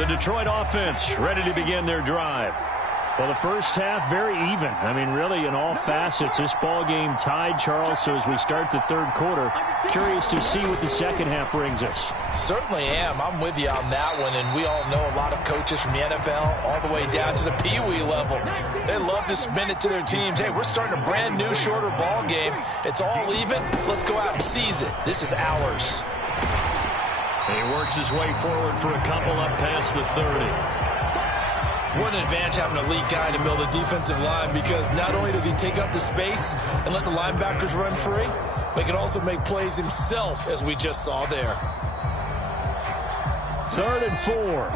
The Detroit offense ready to begin their drive. Well, the first half, very even. I mean, really, in all facets, this ball game tied, Charles. So as we start the third quarter, curious to see what the second half brings us. Certainly am. I'm with you on that one. And we all know a lot of coaches from the NFL all the way down to the Pee-wee level. They love to spin it to their teams. Hey, we're starting a brand new, shorter ball game. It's all even. Let's go out and seize it. This is ours. He works his way forward for a couple up past the 30. What an advantage having an elite guy in the middle of the defensive line, because not only does he take up the space and let the linebackers run free, but he can also make plays himself, as we just saw there. 3rd and 4.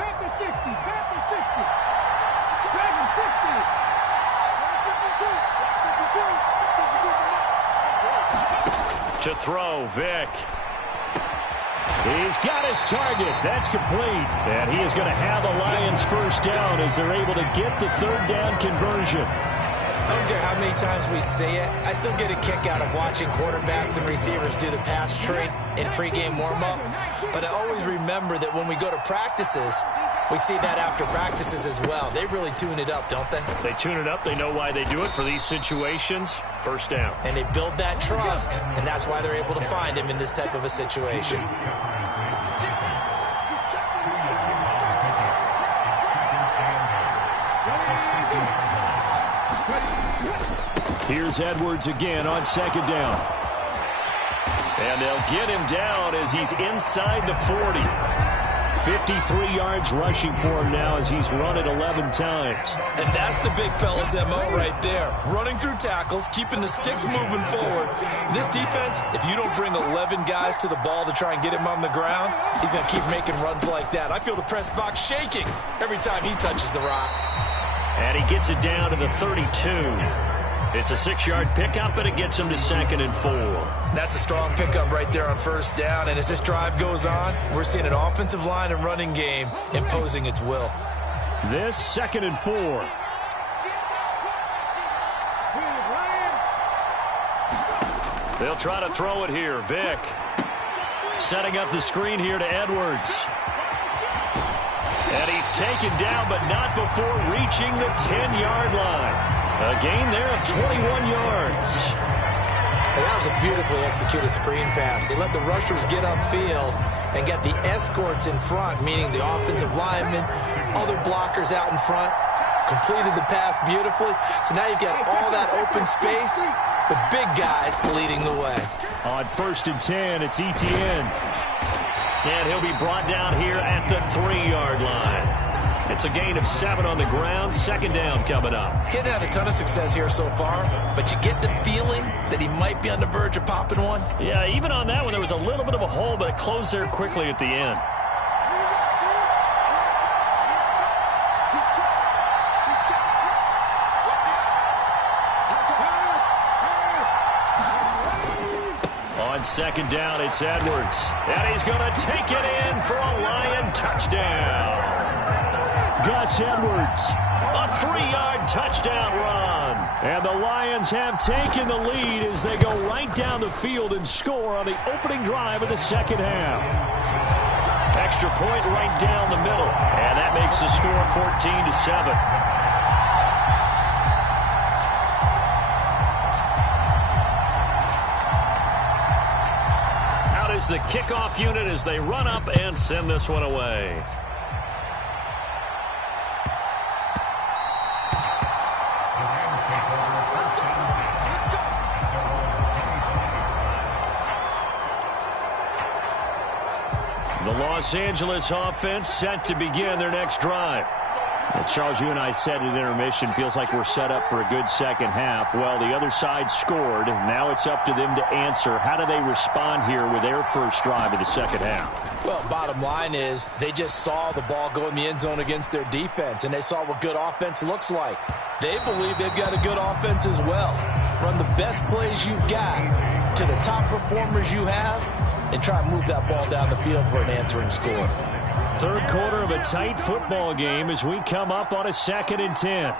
To throw, Vick. He's got his target. That's complete. And he is going to have a Lions first down as they're able to get the 3rd down conversion. I don't care how many times we say it, I still get a kick out of watching quarterbacks and receivers do the pass trade in pregame warm-up. But I always remember that when we go to practices, we see that after practices as well. They really tune it up, don't they? They tune it up. They know why they do it for these situations. First down. And they build that trust, and that's why they're able to find him in this type of a situation. Here's Edwards again on 2nd down. And they'll get him down as he's inside the 40. 53 yards rushing for him now as he's run it 11 times. And that's the big fella's MO right there. Running through tackles, keeping the sticks moving forward. This defense, if you don't bring 11 guys to the ball to try and get him on the ground, he's going to keep making runs like that. I feel the press box shaking every time he touches the rock. And he gets it down to the 32. It's a 6-yard pickup, but it gets him to 2nd and 4. That's a strong pickup right there on first down. And as this drive goes on, we're seeing an offensive line and running game imposing its will. This 2nd and 4. They'll try to throw it here. Vick setting up the screen here to Edwards. And he's taken down, but not before reaching the 10-yard line. A gain there of 21 yards. And that was a beautifully executed screen pass. They let the rushers get upfield and get the escorts in front, meaning the offensive linemen, other blockers out in front, completed the pass beautifully. So now you've got all that open space with big guys leading the way. On 1st and 10, it's Etienne. And he'll be brought down here at the 3-yard line. It's a gain of 7 on the ground. 2nd down coming up. Getting had a ton of success here so far, but you get the feeling that he might be on the verge of popping one. Yeah, even on that one, there was a little bit of a hole, but it closed there quickly at the end. On 2nd down, it's Edwards. And he's going to take it in for a Lion touchdown. Gus Edwards, a 3-yard touchdown run. And the Lions have taken the lead as they go right down the field and score on the opening drive of the second half. Extra point right down the middle. And that makes the score 14-7. The kickoff unit as they run up and send this one away. The Los Angeles offense set to begin their next drive. Well, Charles, you and I said at intermission, feels like we're set up for a good second half. Well, the other side scored. Now it's up to them to answer. How do they respond here with their first drive of the second half? Well, bottom line is they just saw the ball go in the end zone against their defense, and they saw what good offense looks like. They believe they've got a good offense as well. Run the best plays you've got to the top performers you have, and try and move that ball down the field for an answering score. Third quarter of a tight football game as we come up on a 2nd and 10.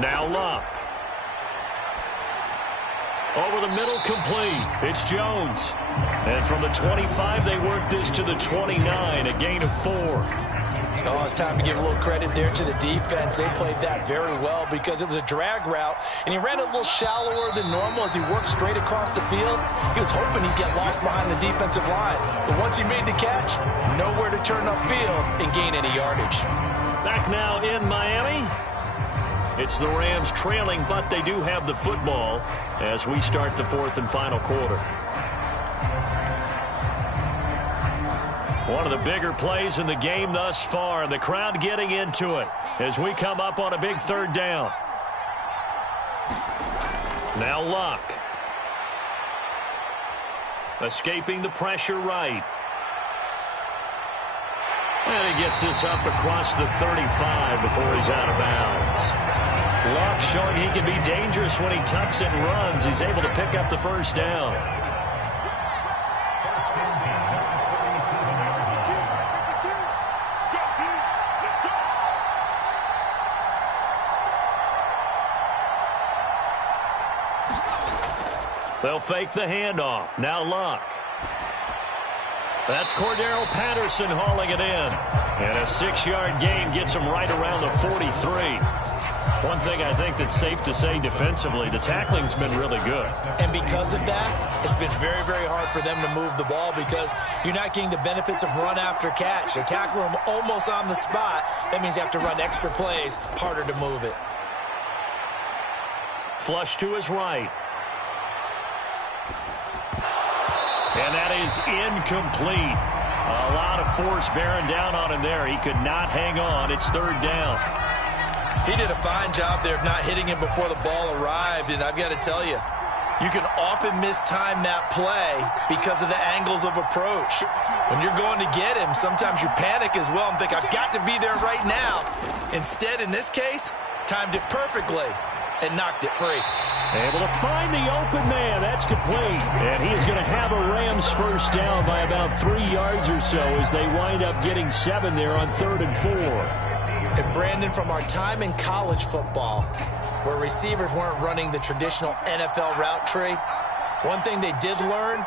Now Luck. Over the middle, complete. It's Jones. And from the 25, they work this to the 29, a gain of 4. Oh, it's time to give a little credit there to the defense. They played that very well because it was a drag route, and he ran a little shallower than normal as he worked straight across the field. He was hoping he'd get lost behind the defensive line. But once he made the catch, nowhere to turn upfield and gain any yardage. Back now in Miami. It's the Rams trailing, but they do have the football as we start the fourth and final quarter. One of the bigger plays in the game thus far, and the crowd getting into it as we come up on a big third down. Now Luck. Escaping the pressure right. And he gets this up across the 35 before he's out of bounds. Luck showing he can be dangerous when he tucks and runs. He's able to pick up the first down. They'll fake the handoff. Now Luck. That's Cordero Patterson hauling it in. And a 6-yard gain gets him right around the 43. One thing I think that's safe to say defensively, the tackling's been really good. And because of that, it's been very, very hard for them to move the ball because you're not getting the benefits of run after catch. They're tackling them almost on the spot. That means you have to run extra plays, harder to move it. Flush to his right. And that is incomplete. A lot of force bearing down on him there. He could not hang on. It's third down. He did a fine job there of not hitting him before the ball arrived, and I've got to tell you, you can often mistime that play because of the angles of approach. When you're going to get him, sometimes you panic as well and think, I've got to be there right now. Instead, in this case, timed it perfectly and knocked it free. Able to find the open man. That's complete. And he is going to have a Rams first down by about 3 yards or so as they wind up getting 7 there on 3rd and 4. And Brandon, from our time in college football, where receivers weren't running the traditional NFL route tree, one thing they did learn,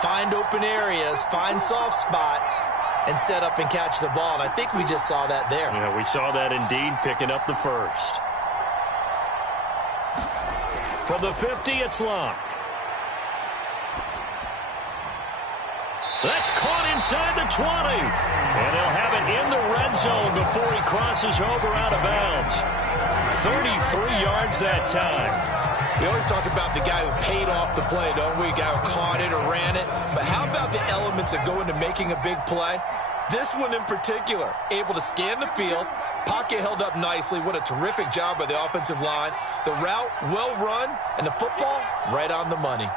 find open areas, find soft spots, and set up and catch the ball. And I think we just saw that there. Yeah, we saw that indeed, picking up the first. From the 50, it's Luck. That's caught inside the 20. And they'll have it in the red zone before he crosses over out of bounds. 33 yards that time. We always talk about the guy who paid off the play, don't we? A guy who caught it or ran it. But how about the elements that go into making a big play? This one in particular, able to scan the field, pocket held up nicely. What a terrific job by the offensive line. The route, well run, and the football, right on the money.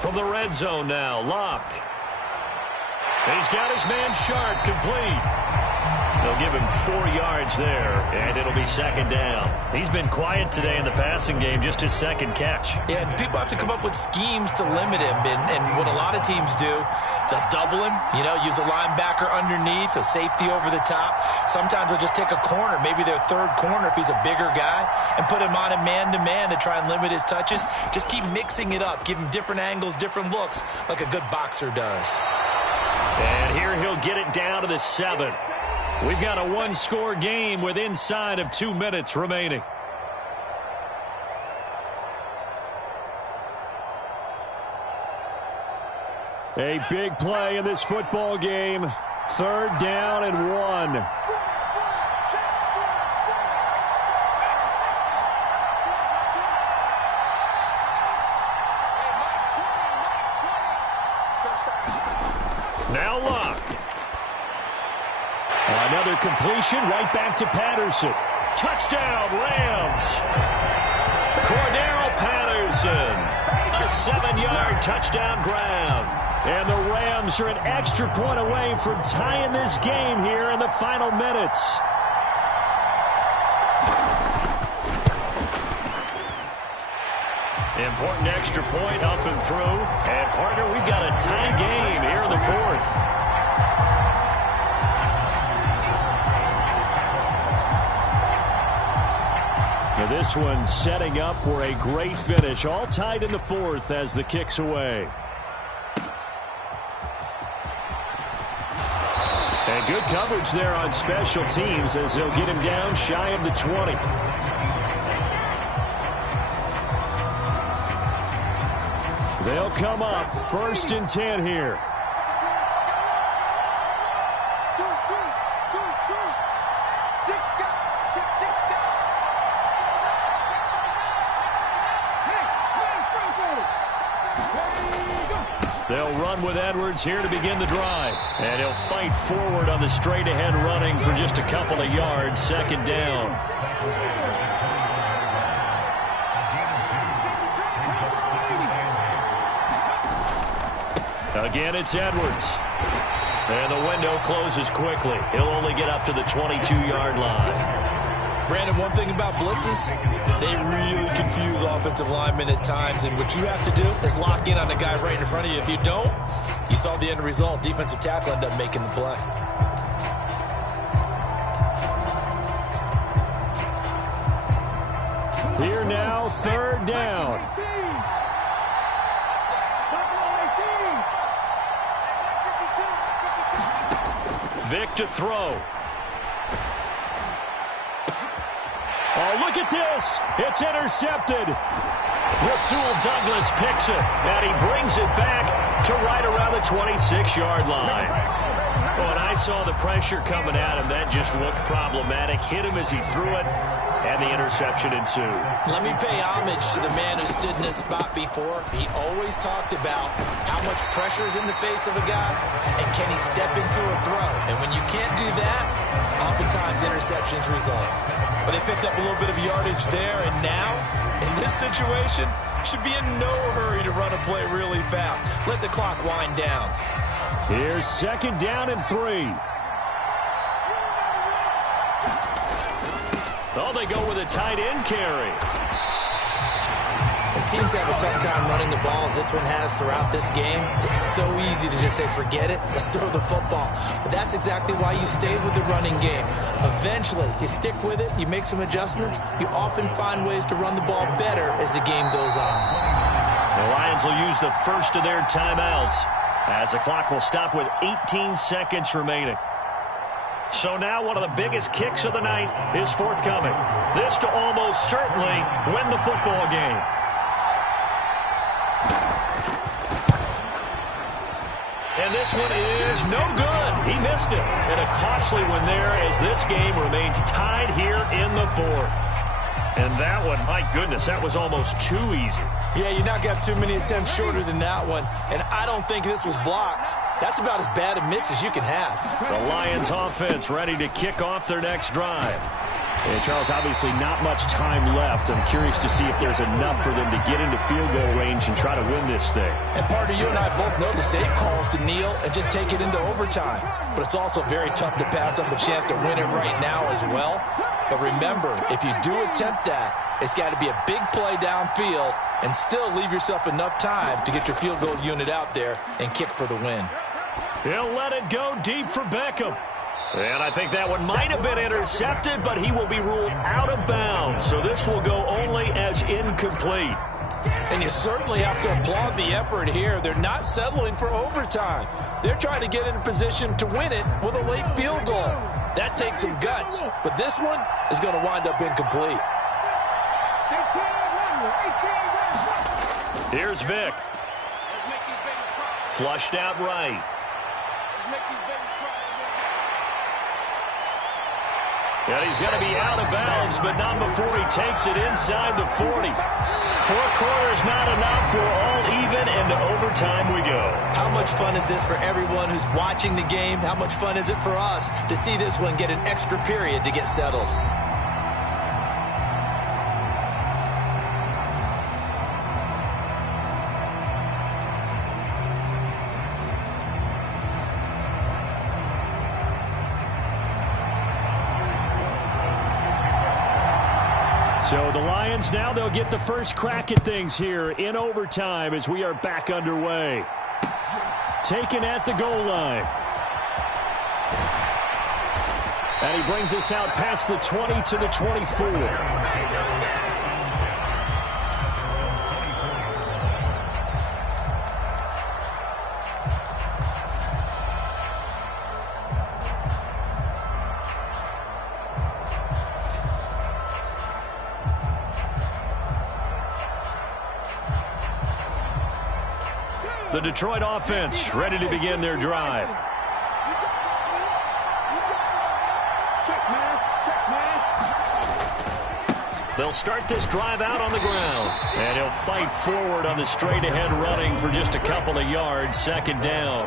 From the red zone now, Luck. He's got his man Sharp complete. They'll give him 4 yards there, and it'll be second down. He's been quiet today in the passing game, just his second catch. Yeah, and people have to come up with schemes to limit him, and what a lot of teams do, they'll double him, use a linebacker underneath, a safety over the top. Sometimes they'll just take a corner, maybe their third corner if he's a bigger guy, and put him on a man-to-man to try and limit his touches. Just keep mixing it up, give him different angles, different looks, like a good boxer does. And here he'll get it down to the 7. We've got a one-score game with inside of 2 minutes remaining. A big play in this football game. 3rd down and 1. Now Luck. Another completion right back to Patterson. Touchdown, Rams. Cordero Patterson. A 7-yard touchdown grab. And the Rams are an extra point away from tying this game here in the final minutes. Important extra point up and through. And, partner, we've got a tie game here in the 4th. This one setting up for a great finish. All tied in the fourth as the kick's away. And good coverage there on special teams as they'll get him down shy of the 20. They'll come up 1st and 10 here. They'll run with Edwards here to begin the drive. And he'll fight forward on the straight-ahead running for just a couple of yards. 2nd down. Again, it's Edwards. And the window closes quickly. He'll only get up to the 22-yard line. Brandon, one thing about blitzes, they really confuse offensive linemen at times, and what you have to do is lock in on the guy right in front of you. If you don't, you saw the end result. Defensive tackle ended up making the play. Here now, 3rd down. Vic to throw. Oh, look at this. It's intercepted. Rasul Douglas picks it, and he brings it back to right around the 26-yard line. When I saw the pressure coming at him, that just looked problematic. Hit him as he threw it, and the interception ensued. Let me pay homage to the man who stood in this spot before. He always talked about how much pressure is in the face of a guy, and can he step into a throw. And when you can't do that, oftentimes interceptions result. But they picked up a little bit of yardage there, and now, in this situation, should be in no hurry to run a play really fast. Let the clock wind down. Here's 2nd down and 3. Oh, they go with a tight end carry. And teams have a tough time running the ball as this one has throughout this game. It's so easy to just say, forget it, let's throw the football. But that's exactly why you stay with the running game. Eventually, you stick with it, you make some adjustments, you often find ways to run the ball better as the game goes on. The Lions will use the first of their timeouts as the clock will stop with 18 seconds remaining. So now one of the biggest kicks of the night is forthcoming. This to almost certainly win the football game. And this one is no good. He missed it. And a costly one there as this game remains tied here in the 4th. And that one, my goodness, that was almost too easy. Yeah, you not got too many attempts shorter than that one. And I don't think this was blocked. That's about as bad a miss as you can have. The Lions offense ready to kick off their next drive. And Charles, obviously not much time left. I'm curious to see if there's enough for them to get into field goal range and try to win this thing. And partner, you and I both know the safe calls to kneel and just take it into overtime. But it's also very tough to pass up the chance to win it right now as well. But remember, if you do attempt that, it's got to be a big play downfield and still leave yourself enough time to get your field goal unit out there and kick for the win. He'll let it go deep for Beckham. And I think that one might have been intercepted, but he will be ruled out of bounds. So this will go only as incomplete. And you certainly have to applaud the effort here. They're not settling for overtime. They're trying to get in a position to win it with a late field goal. That takes some guts, but this one is going to wind up incomplete. Here's Vic. Flushed out right. And he's going to be out of bounds, but not before he takes it inside the 40. 4 quarters not enough. We're all even, and to overtime we go. How much fun is this for everyone who's watching the game? How much fun is it for us to see this one get an extra period to get settled? So the Lions now, they'll get the first crack at things here in overtime as we are back underway. Taken at the goal line. And he brings us out past the 20 to the 24. The Detroit offense ready to begin their drive. They'll start this drive out on the ground. And he'll fight forward on the straight-ahead running for just a couple of yards. Second down.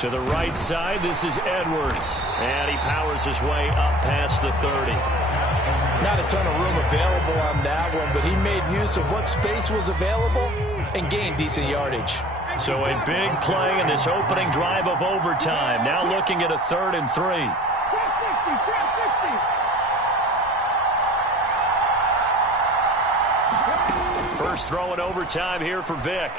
To the right side, this is Edwards. And he powers his way up past the 30. Not a ton of room available on that one, but he made use of what space was available and gained decent yardage. So a big play in this opening drive of overtime. Now looking at a 3rd and 3. First throw in overtime here for Vick.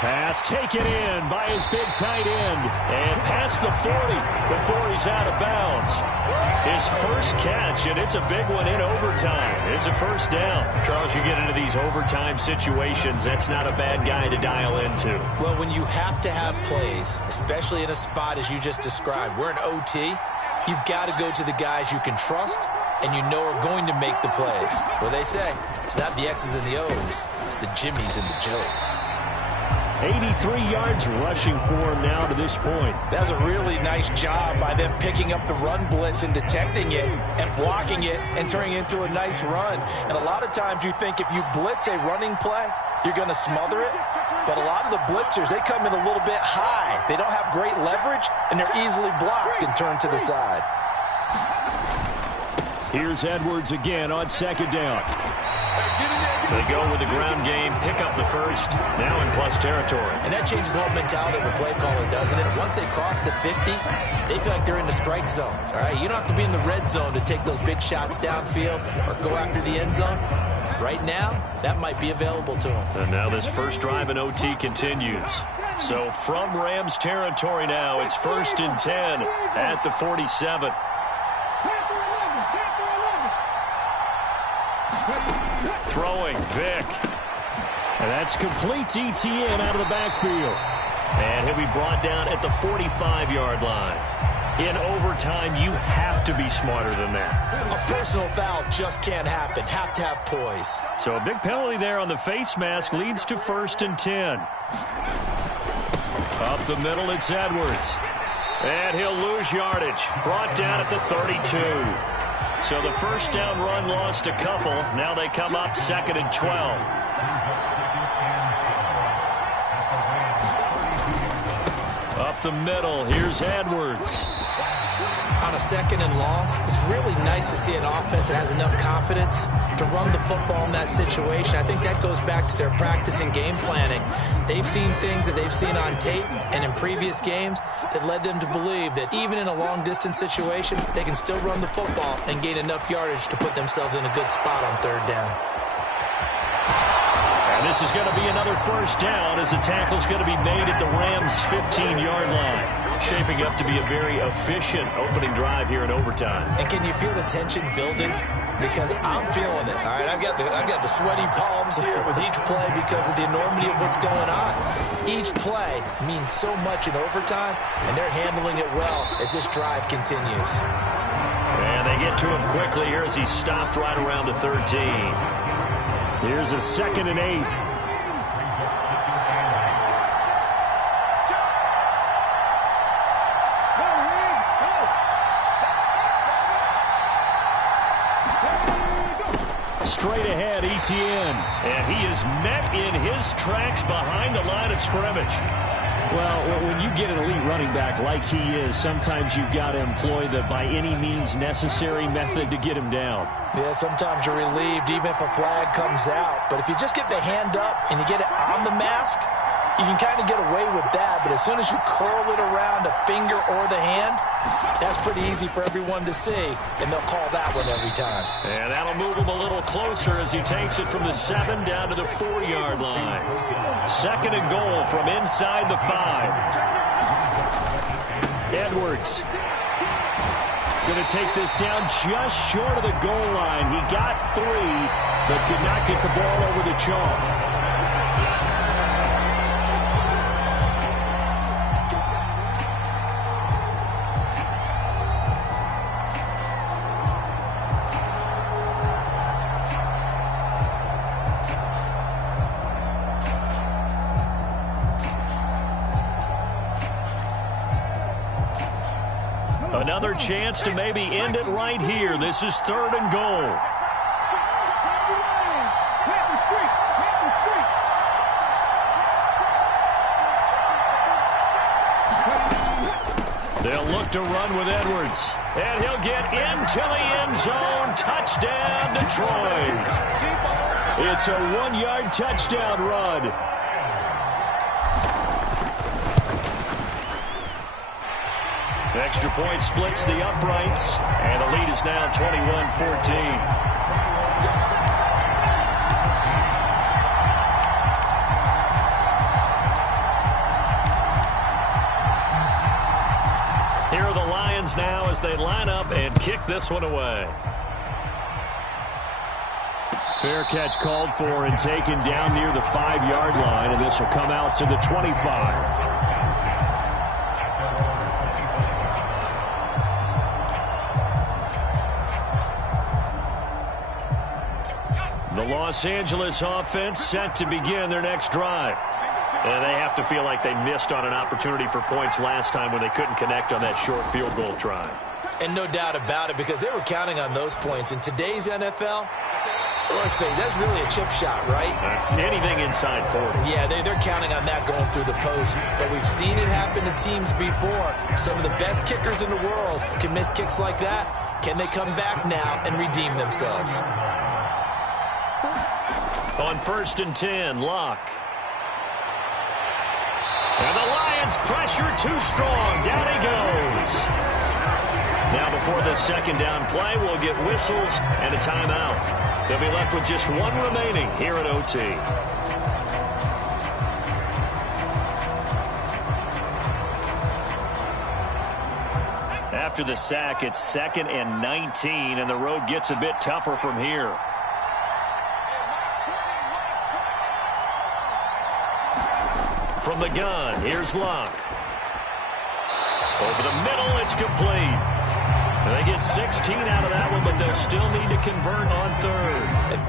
Pass taken in by his big tight end. And past the 40 before he's out of bounds. His first catch, and it's a big one in overtime. It's a first down. Charles, you get into these overtime situations, that's not a bad guy to dial into. Well, when you have to have plays, especially in a spot as you just described, we're in OT, you've got to go to the guys you can trust and you know are going to make the plays. Well, they say, it's not the X's and the O's, it's the Jimmies and the Joes. 83 yards rushing for him now to this point. That was a really nice job by them picking up the run blitz and detecting it and blocking it and turning it into a nice run. And a lot of times you think if you blitz a running play, you're going to smother it. But a lot of the blitzers, they come in a little bit high. They don't have great leverage, and they're easily blocked and turned to the side. Here's Edwards again on second down. They go with the ground game, pick up the first, now in plus territory. And that changes the whole mentality of a play caller, doesn't it? Once they cross the 50, they feel like they're in the strike zone. All right, you don't have to be in the red zone to take those big shots downfield or go after the end zone. Right now, that might be available to them. And now this first drive in OT continues. So from Rams territory now, it's 1st and 10 at the 47. Throwing, Vick. And that's complete to ETN out of the backfield. And he'll be brought down at the 45-yard line. In overtime, you have to be smarter than that. A personal foul just can't happen. Have to have poise. So a big penalty there on the face mask leads to 1st and 10. Up the middle, it's Edwards. And he'll lose yardage. Brought down at the 32. So the first down run lost a couple. Now they come up 2nd and 12. Up the middle, here's Edwards. On a 2nd and long, it's really nice to see an offense that has enough confidence to run the football in that situation. I think that goes back to their practice and game planning. They've seen things that they've seen on tape and in previous games that led them to believe that even in a long-distance situation, they can still run the football and gain enough yardage to put themselves in a good spot on 3rd down. And this is going to be another first down as the tackle's going to be made at the Rams' 15-yard line. Shaping up to be a very efficient opening drive here in overtime. And can you feel the tension building? Because I'm feeling it. All right, I've got the sweaty palms here with each play because of the enormity of what's going on. Each play means so much in overtime, and they're handling it well as this drive continues. And they get to him quickly here as he stopped right around the 13. Here's a 2nd and 8. Straight ahead, ETN. And he is met in his tracks behind the line of scrimmage. Well, when you get an elite running back like he is, sometimes you've got to employ the by any means necessary method to get him down. Yeah, sometimes you're relieved even if a flag comes out. But if you just get the hand up and you get it on the mask, you can kind of get away with that. But as soon as you curl it around a finger or the hand, that's pretty easy for everyone to see, and they'll call that one every time. And that'll move him a little closer as he takes it from the 7 down to the 4-yard line. 2nd and goal from inside the 5. Edwards going to take this down just short of the goal line. He got 3, but could not get the ball over the chalk. Another chance to maybe end it right here. This is 3rd and goal. They'll look to run with Edwards. And he'll get into the end zone. Touchdown, Detroit. It's a 1-yard touchdown run. Extra point splits the uprights. And the lead is now 21-14. Now as they line up and kick this one away. Fair catch called for and taken down near the 5-yard line, and this will come out to the 25. The Los Angeles offense set to begin their next drive. And they have to feel like they missed on an opportunity for points last time when they couldn't connect on that short field goal try. And no doubt about it, because they were counting on those points. In today's NFL, let's face it, that's really a chip shot, right? That's anything inside 40. Yeah, they're counting on that going through the post. But we've seen it happen to teams before. Some of the best kickers in the world can miss kicks like that. Can they come back now and redeem themselves? On 1st and 10, Locke. And the Lions pressure too strong. Down he goes. Now before this second down play, we'll get whistles and a timeout. They'll be left with just one remaining here at OT. After the sack, it's 2nd and 19, and the road gets a bit tougher from here. From the gun, here's Locke. Over the middle, it's complete. And they get 16 out of that one, but they'll still need to convert on 3rd.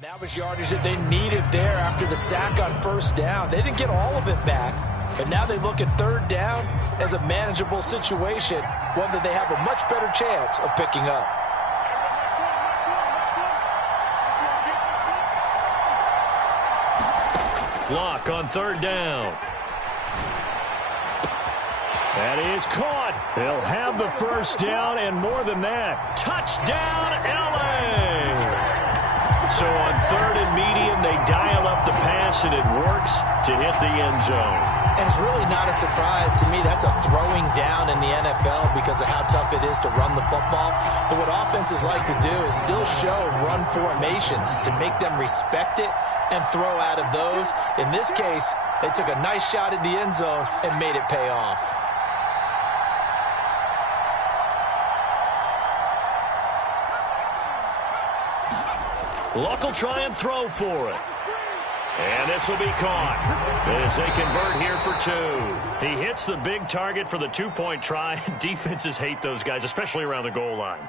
That was yardage that they needed there after the sack on 1st down. They didn't get all of it back, but now they look at 3rd down as a manageable situation, one that they have a much better chance of picking up. Locke on 3rd down. That is caught. They'll have the 1st down and more than that. Touchdown, LA! So on 3rd and medium, they dial up the pass, and it works to hit the end zone. And it's really not a surprise to me. That's a throwing down in the NFL because of how tough it is to run the football. But what offenses like to do is still show run formations to make them respect it and throw out of those. In this case, they took a nice shot at the end zone and made it pay off. Luck will try and throw for it. And this will be caught as they convert here for 2. He hits the big target for the 2-point try. Defenses hate those guys, especially around the goal line.